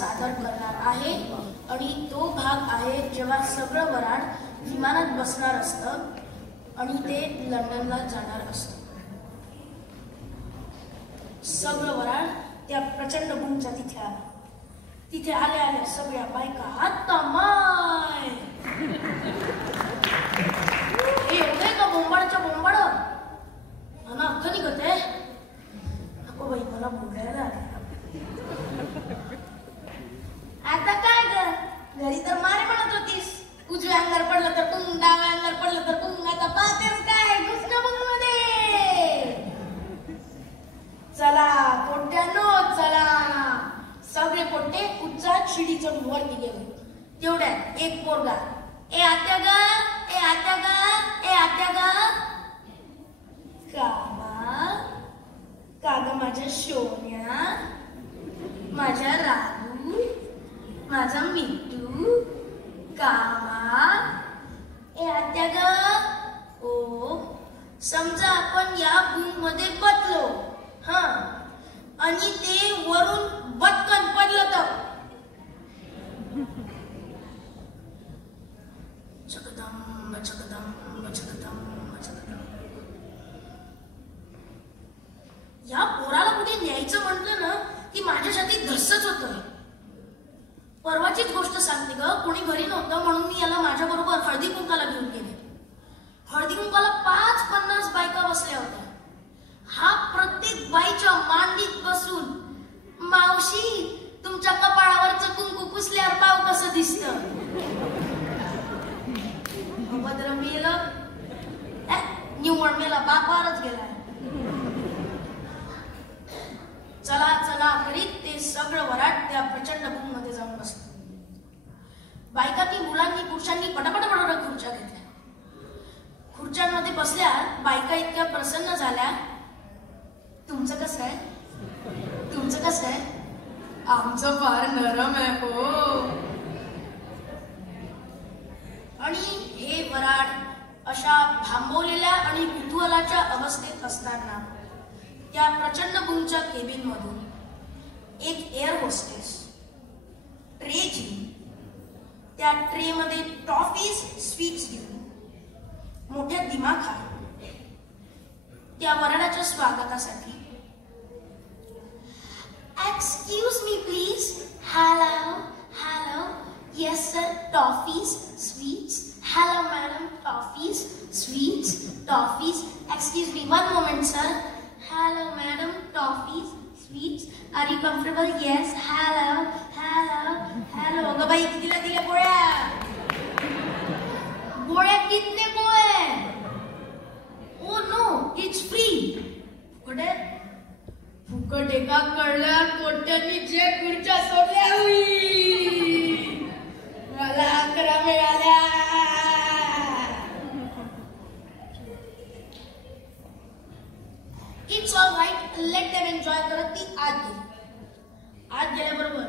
सादर करणार आहे आणि तो भाग आहे जेव्हा सगळं वराड विमानात बसणार असतं आणि ते लंडनला जाणार असतं. सगळं वराड त्या प्रचंड बुमच्या तिथे आलं. तिथे आल्या आल्या सगळ्या बायका आता माय हे एवढे का बोंबाडच्या बोंबाड मला अख्ख निघते. नको बाई मला बोलायला आले. आता काय ग घरी तर मारे म्हणत होतीस उजव्या अंगावर पडलं तर कुंग डाव्या अंगावर पडलं तर कुंग. आता पाहतेस काय कृष्णबंग मध्ये. चला पोट्यानो चला. सगळे पोट्टे उच्चात शिडी चढून वरती गेले. तेवढ्यात एक पोरगा ए आत्या ग ए आत्या ग ए आत्या ग. का ग माझ्या शोन्या माझ्या राहू माझा मिट्टू कामा ए आत्या ग. ओ समजा आपण या बूम मध्ये बसलो हा आणि ते वरून बटकन पडलं तर चकदम चकदम चकदम चकदम. या पोराला कुठे न्यायचं म्हटलं ना की माझ्या छातीत धस्सच होतं. परवाचीच गोष्ट सांगते ग. कोणी घरी नव्हतं म्हणून मी याला माझ्या बरोबर हळदी कुंकाला घेऊन गेले. हळदी कुंकाला 50-50 बायका बसल्या होत्या. हा प्रत्येक बाईच्या मांडीत बसून मावशी तुमच्या कपाळावरचं कुंकू पुसल्यावर पाव कसं दिसतं. भद्र मेलं निव्वळ मेला बापारच गेलाय. चला चला करीत ते सगळं वराट त्या प्रचंड बूम मध्ये जाऊन बसलं. बायकांनी मुलांनी पुरुषांनी पटापट पटापट खुर्च्या घेतल्या. खुर्च्यांमध्ये बसल्या बायका इतक्या प्रसन्न झाल्या. तुमचं कसं आहे तुमचं कसं आहे. आमचं फार नरम आहे हो. आणि हे वराड अशा भांबवलेल्या आणि कुतूहलाच्या अवस्थेत असताना त्या प्रचंड बूमच्या केबिन मधून एक एअर होस्टेस ट्रे घेऊन त्या ट्रे मध्ये टॉफीज स्वीट्स घेऊन मोठ्या दिमाखात त्या वराडाच्या स्वागतासाठी excuse me please. Hello hello yes sir toffees sweets. Hello madam toffees sweets toffees. Excuse me one moment sir. Hello, madam. Toffees, sweets. Are you comfortable? Yes. Hello, hello, hello. अगं बाई कितीला दिल्या गोळ्या? गोळ्या कितने को है? Oh no, it's free. फुकट आहे? फुकट आहे का कळलं? कोट्यानी जे खुर्च्या सोडल्या हुई. मला 11 मिळाल्या. It's all right. Let them enjoy. करत ती आत गेली. आत गेल्याबरोबर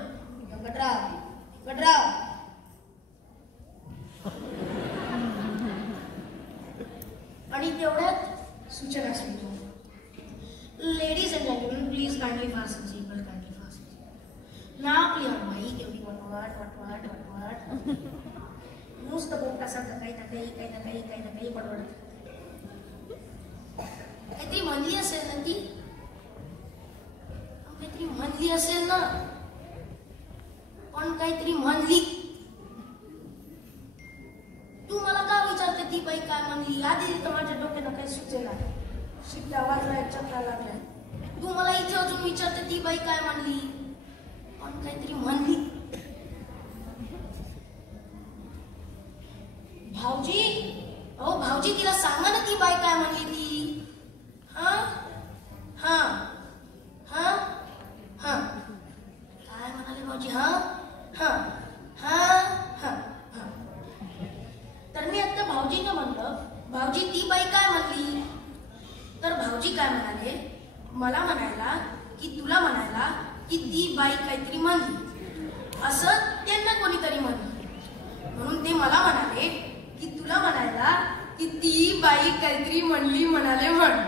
गटराव आणि तेवढ्यात सूचना सुरू. Ladies and gentleman please kindly fast seatbelt. Kindly fast. नाव क्लिअर माईक एवढी वटवाट नुसतं पोपटासारखं काही ना काही बडबडत. काहीतरी म्हणली असेल ना ती. काहीतरी म्हणली असेल ना पण काहीतरी म्हणली. तू मला का विचारते ती बाई काय म्हणली. आधी तर माझ्या डोक्यानं काही सुचेना. शिट्ट्या वाजलाय चक्रा लागलाय. तू मला इथे अजून विचारते ती बाई काय म्हणली पण काहीतरी म्हणली. भाऊजी अहो भाऊजी तिला सांगा ना ती बाई काय म्हणली ती. काय म्हणाले भाऊजी. तर मी आता भाऊजींना म्हणलं भाऊजी ती बाई काय म्हणली. तर भाऊजी काय म्हणाले मला म्हणायला की तुला म्हणायला की ती बाई काहीतरी म्हणली असं त्यांना कोणीतरी म्हणली. म्हणून ते मला म्हणाले की तुला म्हणायला की ती बाई काहीतरी म्हणली म्हणाले म्हण.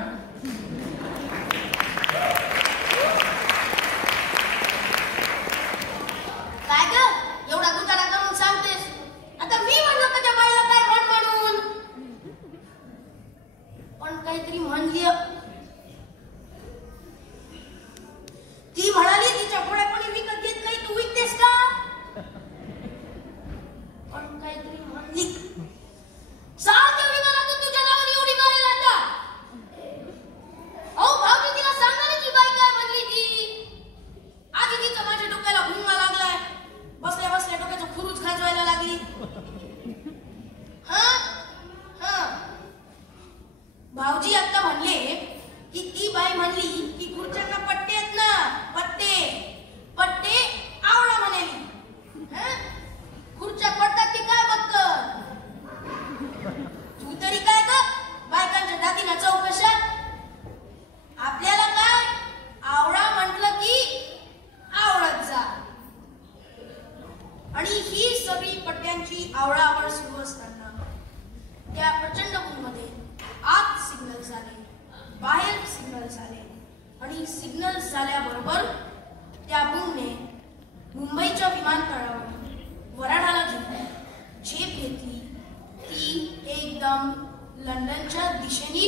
बाहेर सिग्नल झाले आणि सिग्नल झाल्याबरोबर त्या बुमने मुंबईच्या विमानतळावर वराडाला घेऊन झेप घेतली. ती एकदम लंडनच्या दिशेने